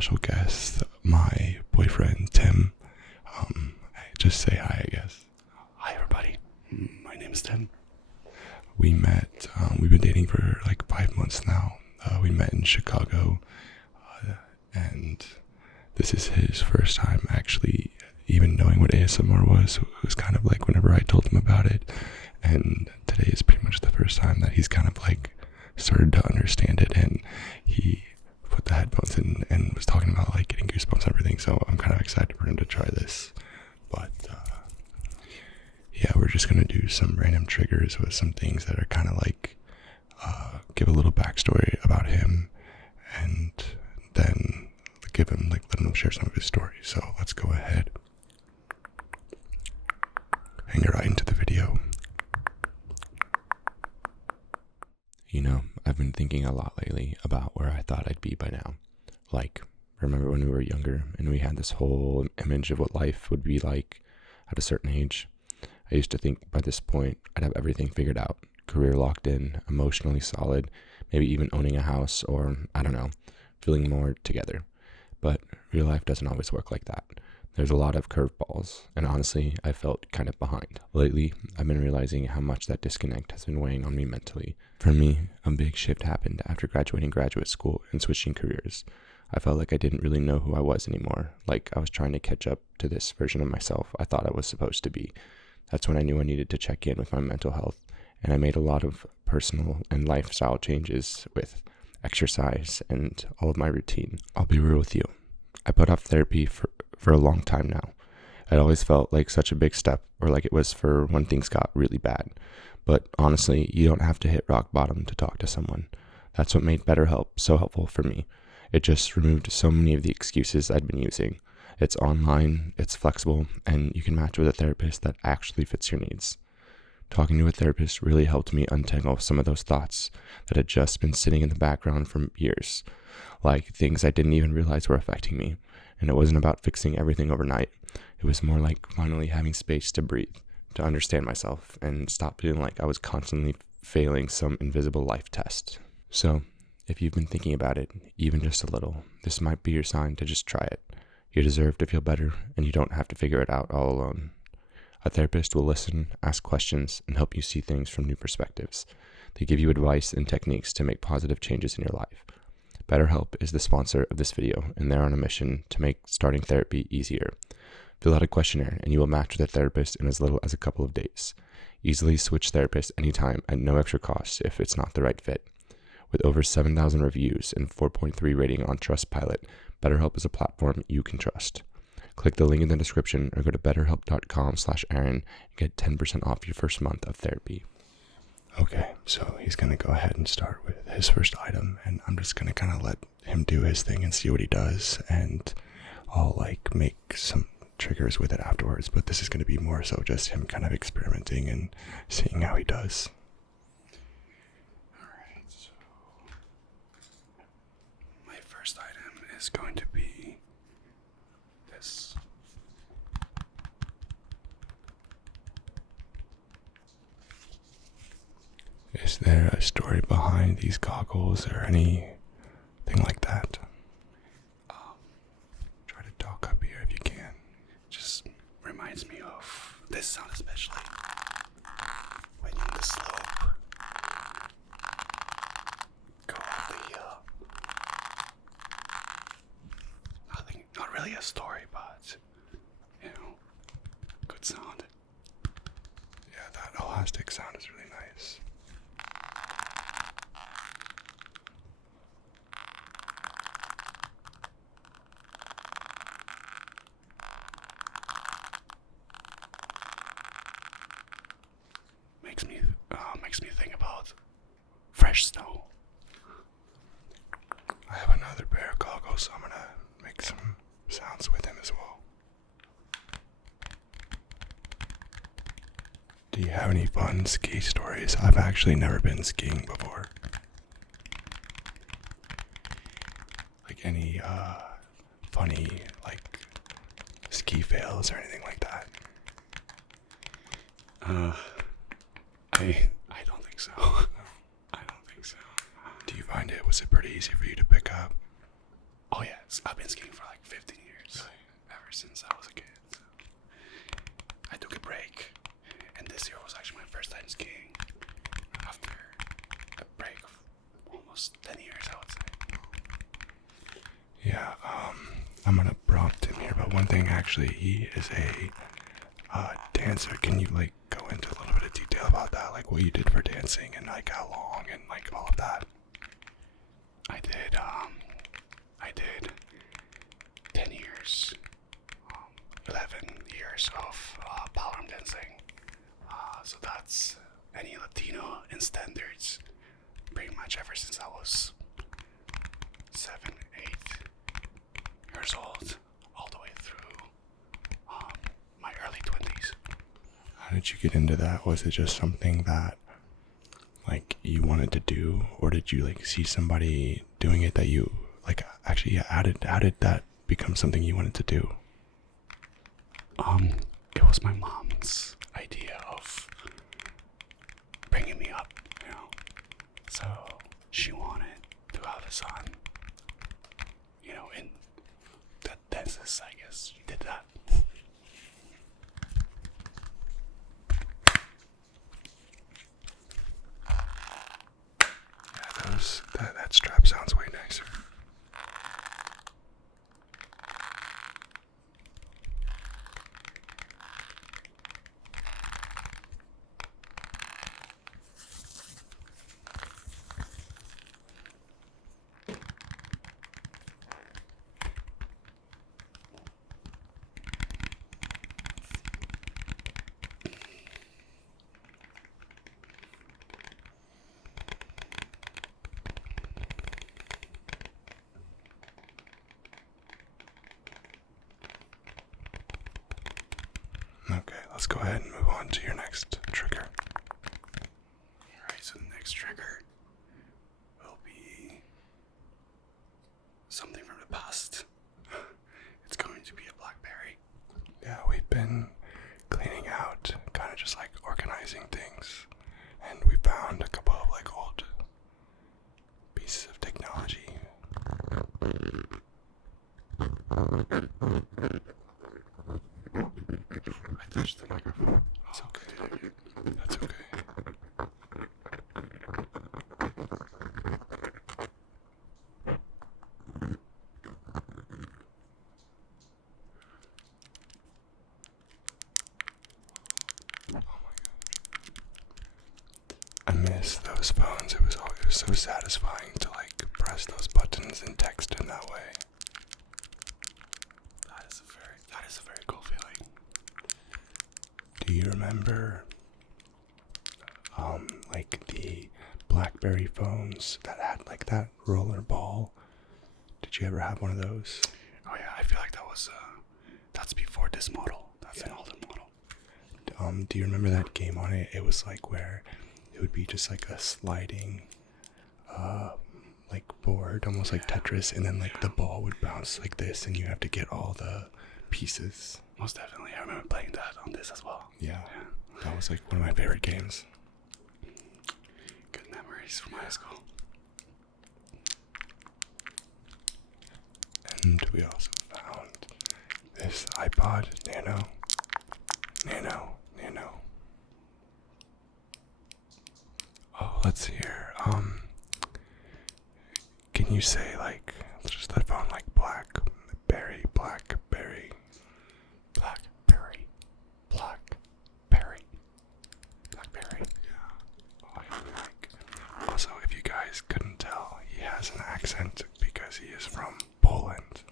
special guest, my boyfriend, Tim. Just say hi, I guess. Hi, everybody. My name is Tim. We met, we've been dating for like 5 months now. We met in Chicago, and this is his first time actually even knowing what ASMR was. So it was kind of like whenever I told him about it, and today is pretty much the first time that he's kind of like started to understand it, and he put the headphones in and was talking about like getting goosebumps and everything. So I'm kind of excited for him to try this. But yeah, we're just gonna do some random triggers with some things that are kind of like give a little backstory about him, and then let him share some of his story. So let's go ahead and get right into the video. You know, I've been thinking a lot lately about where I thought I'd be by now. Like, remember when we were younger and we had this whole image of what life would be like at a certain age? I used to think by this point I'd have everything figured out, career locked in, emotionally solid, maybe even owning a house, or, I don't know, feeling more together. But real life doesn't always work like that. There's a lot of curveballs, and honestly, I felt kind of behind. Lately, I've been realizing how much that disconnect has been weighing on me mentally. For me, a big shift happened after graduating graduate school and switching careers. I felt like I didn't really know who I was anymore, like I was trying to catch up to this version of myself I thought I was supposed to be. That's when I knew I needed to check in with my mental health, and I made a lot of personal and lifestyle changes with exercise and all of my routine. I'll be real with you. I put off therapy for a long time now. It always felt like such a big step, or like it was for when things got really bad. But honestly, you don't have to hit rock bottom to talk to someone. That's what made BetterHelp so helpful for me. It just removed so many of the excuses I'd been using. It's online, it's flexible, and you can match with a therapist that actually fits your needs. Talking to a therapist really helped me untangle some of those thoughts that had just been sitting in the background for years, like things I didn't even realize were affecting me. And it wasn't about fixing everything overnight. It was more like finally having space to breathe, to understand myself, and stop feeling like I was constantly failing some invisible life test. So, if you've been thinking about it, even just a little, this might be your sign to just try it. You deserve to feel better, and you don't have to figure it out all alone. A therapist will listen, ask questions, and help you see things from new perspectives. They give you advice and techniques to make positive changes in your life. BetterHelp is the sponsor of this video, and they're on a mission to make starting therapy easier. Fill out a questionnaire, and you will match with a therapist in as little as a couple of days. Easily switch therapists anytime at no extra cost if it's not the right fit. With over 7,000 reviews and 4.3 rating on Trustpilot, BetterHelp is a platform you can trust. Click the link in the description or go to betterhelp.com/Aaron and get 10% off your first month of therapy. Okay, so he's going to go ahead and start with his first item, and I'm just going to kind of let him do his thing and see what he does, and I'll like make some triggers with it afterwards, but this is going to be more so just him kind of experimenting and seeing how he does. Alright, so my first item is going to be this. Is there a story behind these goggles or anything like that? Try to talk up here if you can. Just reminds me of this sound, especially when you're in the slope. Go on nothing, not really a story, but good sound. Yeah, that elastic sound is really nice. Makes me think about fresh snow. I have another pair of goggles, so I'm gonna make some sounds with him as well. Do you have any fun ski stories? I've actually never been skiing before. Like any funny like ski fails or anything like that? I don't think so. I don't think so. Do you find it, was it pretty easy for you to pick up? Oh yeah, I've been skiing for like 15 years. Ever since I was a kid. So I took a break. And this year was actually my first time skiing. After a break of almost 10 years, I would say. Yeah, I'm gonna prompt him here, but one thing actually, he is a dancer. Can you like go into a little bit of detail about that, like what you did for dancing and like how long and like all of that? I did 10 years, 11 years of ballroom dancing. So that's any Latino in standards, pretty much ever since I was 7, 8 years old, all the way through my early 20s. How did you get into that? Was it just something that like you wanted to do, or did you like see somebody doing it that you like actually how did that become something you wanted to do? It was my mom's idea of bringing me up, you know. So she wanted to have a son, you know, in the dances, I guess she did that. Yeah, that strap sounds way nicer. Okay, let's go ahead and move on to your next trigger. Alright, so the next trigger will be something from the past. It's going to be a BlackBerry. Yeah, we've been cleaning out, kind of just like organizing things, and we found a couple of like old pieces of technology. I touched the microphone. It's okay. That's okay. I miss those phones. It was so satisfying to like press those buttons and text in that way. That is a very cool feeling. Do you remember like the BlackBerry phones that had like that roller ball? Did you ever have one of those? Oh yeah, I feel like that's before this model. That's an older model. Do you remember that game on it? It was like where it would be just like a sliding like board, almost like Tetris, and then like the ball would bounce like this and you have to get all the pieces. Most definitely. I remember playing that on this as well. Yeah. That was like one of my favorite games. Good memories from high school. And we also found this iPod Nano. Oh, let's hear. Can you say like just that phone like Blackberry? Blackberry. Yeah. Oh, I really like. Also, if you guys couldn't tell, he has an accent because he is from Poland.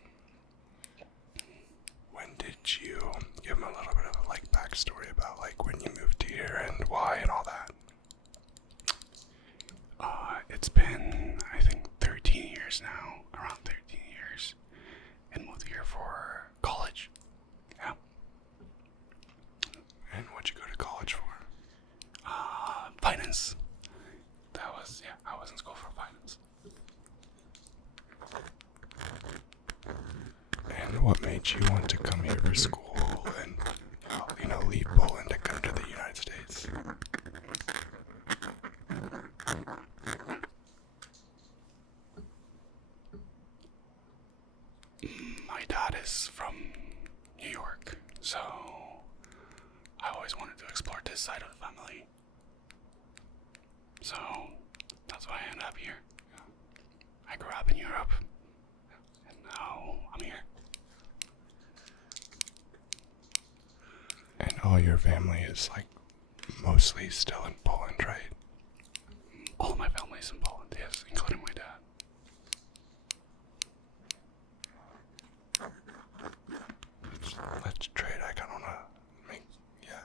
When did you give him a little bit of a like backstory about like when you moved here and why and all that? It's been, I think, 13 years now, around 13 years, and moved here for college. Yeah. And what'd you go to college for? Finance. I was in school for finance. And what made you want to come here for school and, leave Poland to come to the United States? is from New York, so I always wanted to explore this side of the family. So that's why I ended up here. I grew up in Europe, and now I'm here. And all your family is like mostly still in Poland, right? All my family's in Poland, yes, including my dad. Let's trade. I kind of wanna make, yeah.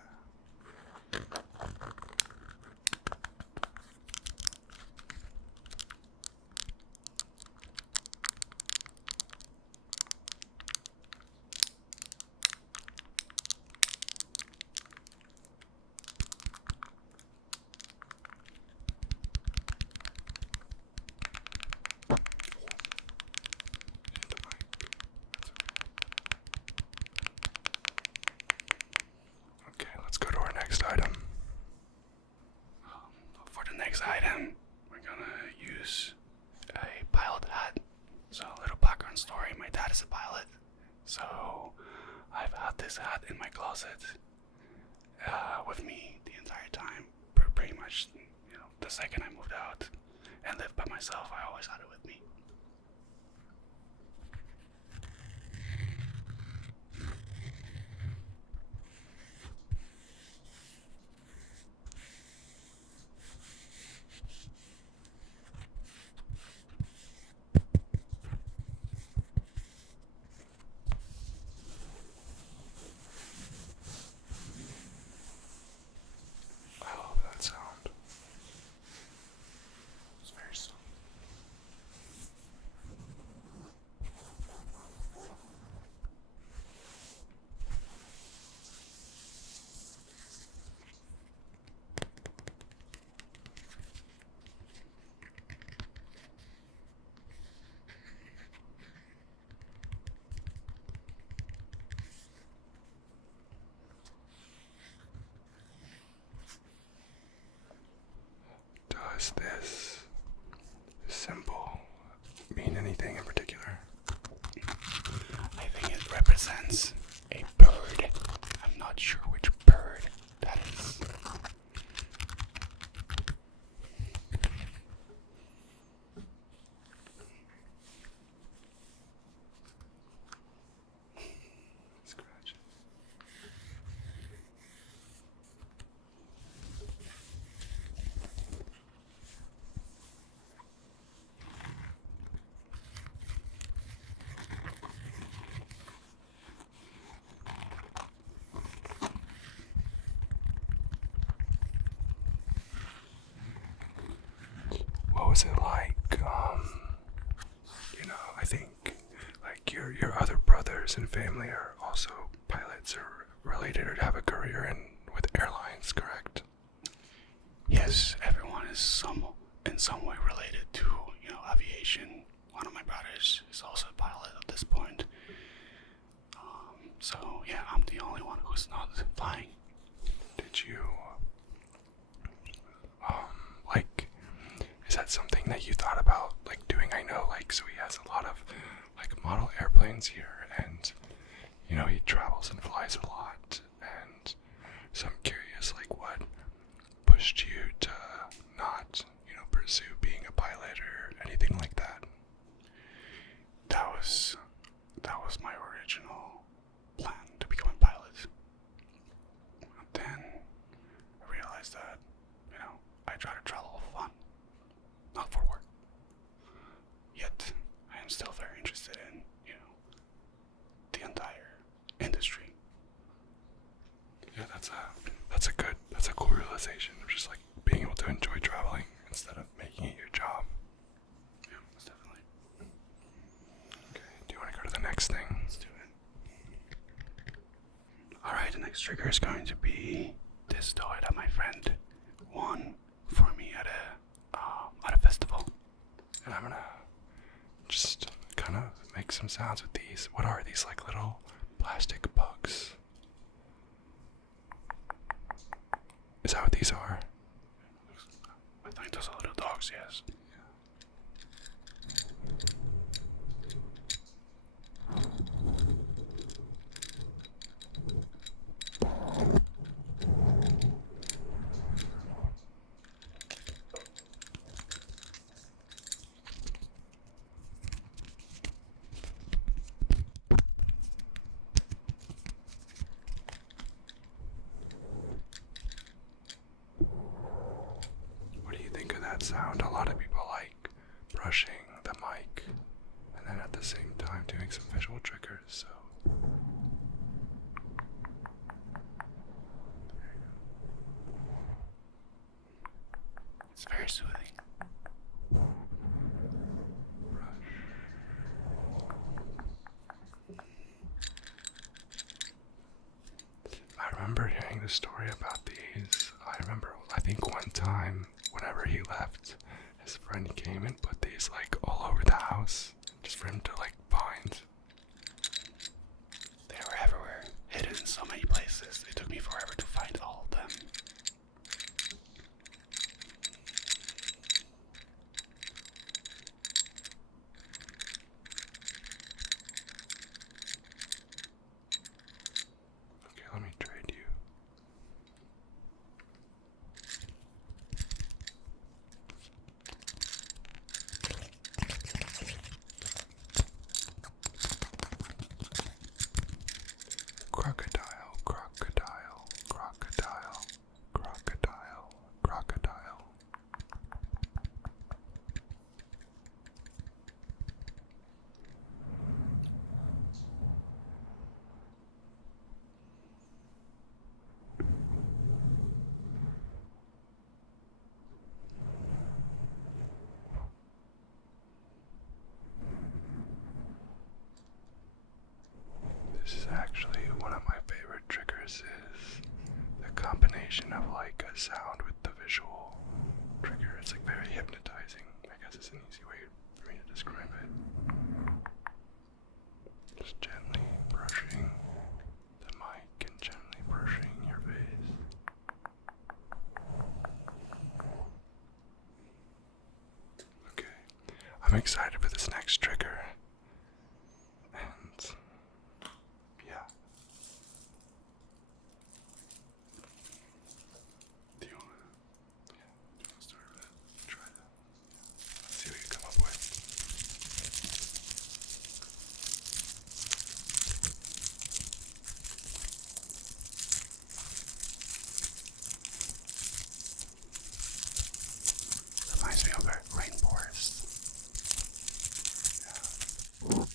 Okay, let's go to our next item. For the next item, we're gonna use a pilot hat. So a little background story, my dad is a pilot. So I've had this hat in my closet with me the entire time. Pretty much, the second I moved out and lived by myself, I always had it with me. I love that sound. It's very soft. Does this symbol mean anything in particular? I think it represents a bird. I'm not sure which bird that is. Scratch. What was it like? I think like your other brothers and family are also pilots or related or have a career with airlines, correct? Yes, everyone is in some way related to, aviation. One of my brothers is also a pilot at this point. So yeah, I'm the only one who's not flying. Did you like, is that something that you thought about like doing? I know, like, so he has a lot of like model airplanes here, and he travels and flies a lot, and so I'm curious, like, what pushed you to not pursue being a pilot or anything like that? That was my original plan, to become a pilot. Then I realized that, I try to travel for fun, not for work. Yet I am still very interested in, the entire industry. Yeah, that's a cool realization of just like being able to enjoy traveling instead of making it your job. Yeah, most definitely. Okay, do you want to go to the next thing? Let's do it. Alright, the next trigger is going to be this toy that my friend won for me at a festival. And I'm gonna just kind of make some sounds with these. What are these, like little plastic bugs? Is that what these are? I think those are little dogs, yes. that sound. A lot of people like brushing the mic and then at the same time doing some visual triggers, so. It's very soothing. I remember hearing the story about these. I think one time, whenever he left, his friend came and put these like all over the house, just for him to like find. They were everywhere, hidden in so many places. It took me forever to find all of them. Okay, let me trade you. Crocodile, crocodile, crocodile, crocodile, crocodile. This is actually one of my favorite triggers, is the combination of like a sound with the visual trigger. It's like very hypnotizing. I guess it's an easy way for me to describe it. Just gently brushing the mic and gently brushing your face. Okay, I'm excited for this next trigger. And yeah. Do you wanna start with it? Try that. Let's see what you come up with. Reminds me of a rainforest. Yeah.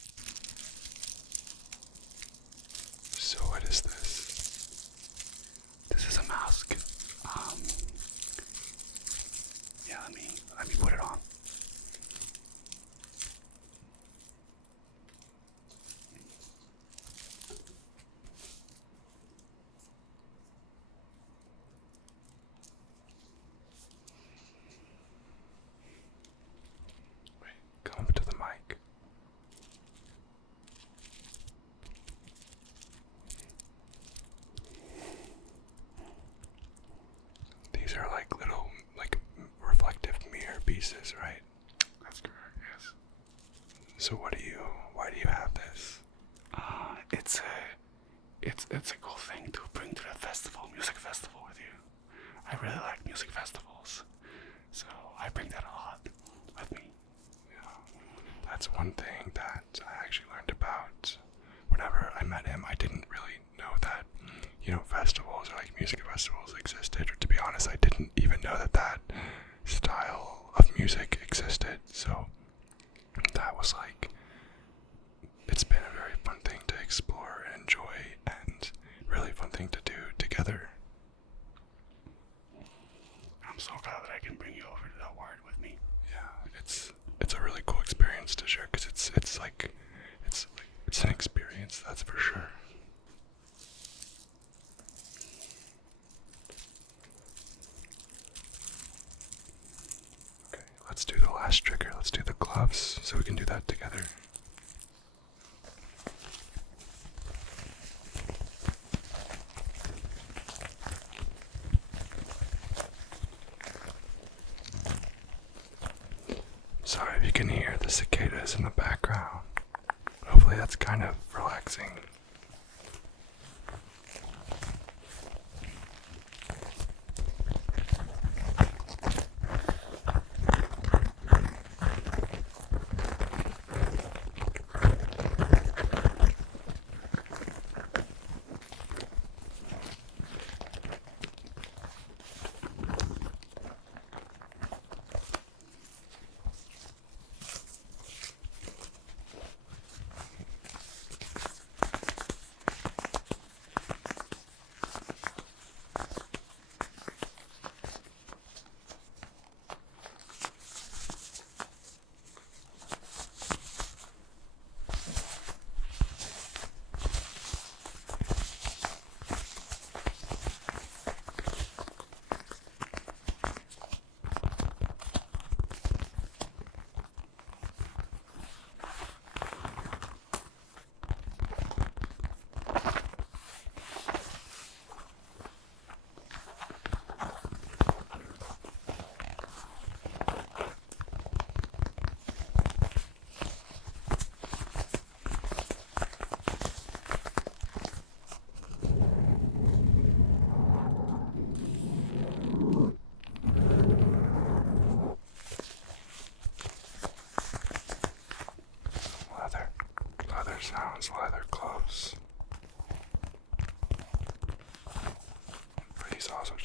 So what is this? This is a mask. Yeah, let me put it on. Wait, come up to the mic. These are like little, like reflective mirror pieces, right? That's correct, yes. So why do you have this? It's a cool thing to bring to the festival, music festival with you. I really like music festivals, so I bring that a lot with me. Yeah, that's one thing that I actually learned about. Whenever I met him, I didn't really know that, festivals or like music festivals existed. Or to be honest, I didn't even know that style of music existed. So that was like, it's been a very fun thing to explore and enjoy, and really fun thing to do together. I'm so glad that I can bring you over to that ward with me. Yeah, it's a really cool experience to share, because it's an experience, that's for sure. Okay, let's do the last trigger. Let's do the gloves so we can do that together. Sorry if you can hear the cicadas in the background. Hopefully that's kind of relaxing.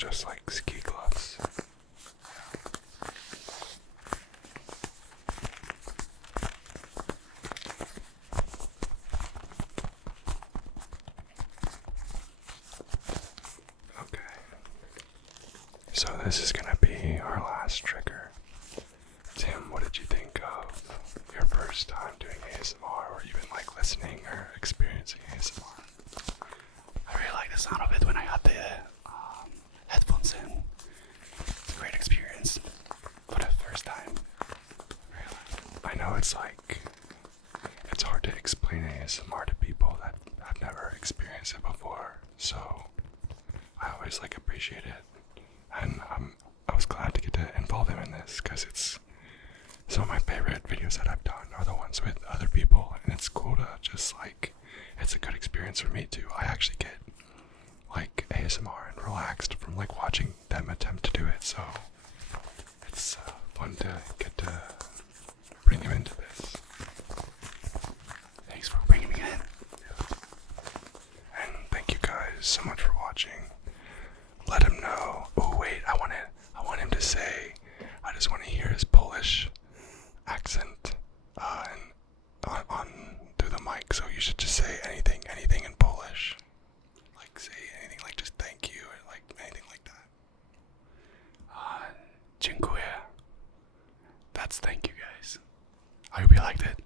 just like ski gloves. Okay. So this is gonna be our last trigger. Tim, what did you think of your first time doing ASMR, or even like listening or experiencing ASMR? I really like the sound of it when I had the headphones in. It's a great experience for the first time. Really. I know it's hard to explain ASMR to people that have never experienced it before, so I always appreciate it, and I was glad to get to involve him in this because it's some of my favorite videos that I've done are the ones with other people, and it's cool to just it's a good experience for me too. I actually get ASMR and relaxed from watching them attempt to do it, so it's fun to get to bring him into this. Thanks for bringing me in. And thank you guys so much for watching. Let him know. Oh wait, I want him to say. I just want to hear his Polish accent on through the mic. So you should just say anything in Polish. Say anything just thank you or anything like that. Dziękuję. That's thank you guys. I hope you liked it.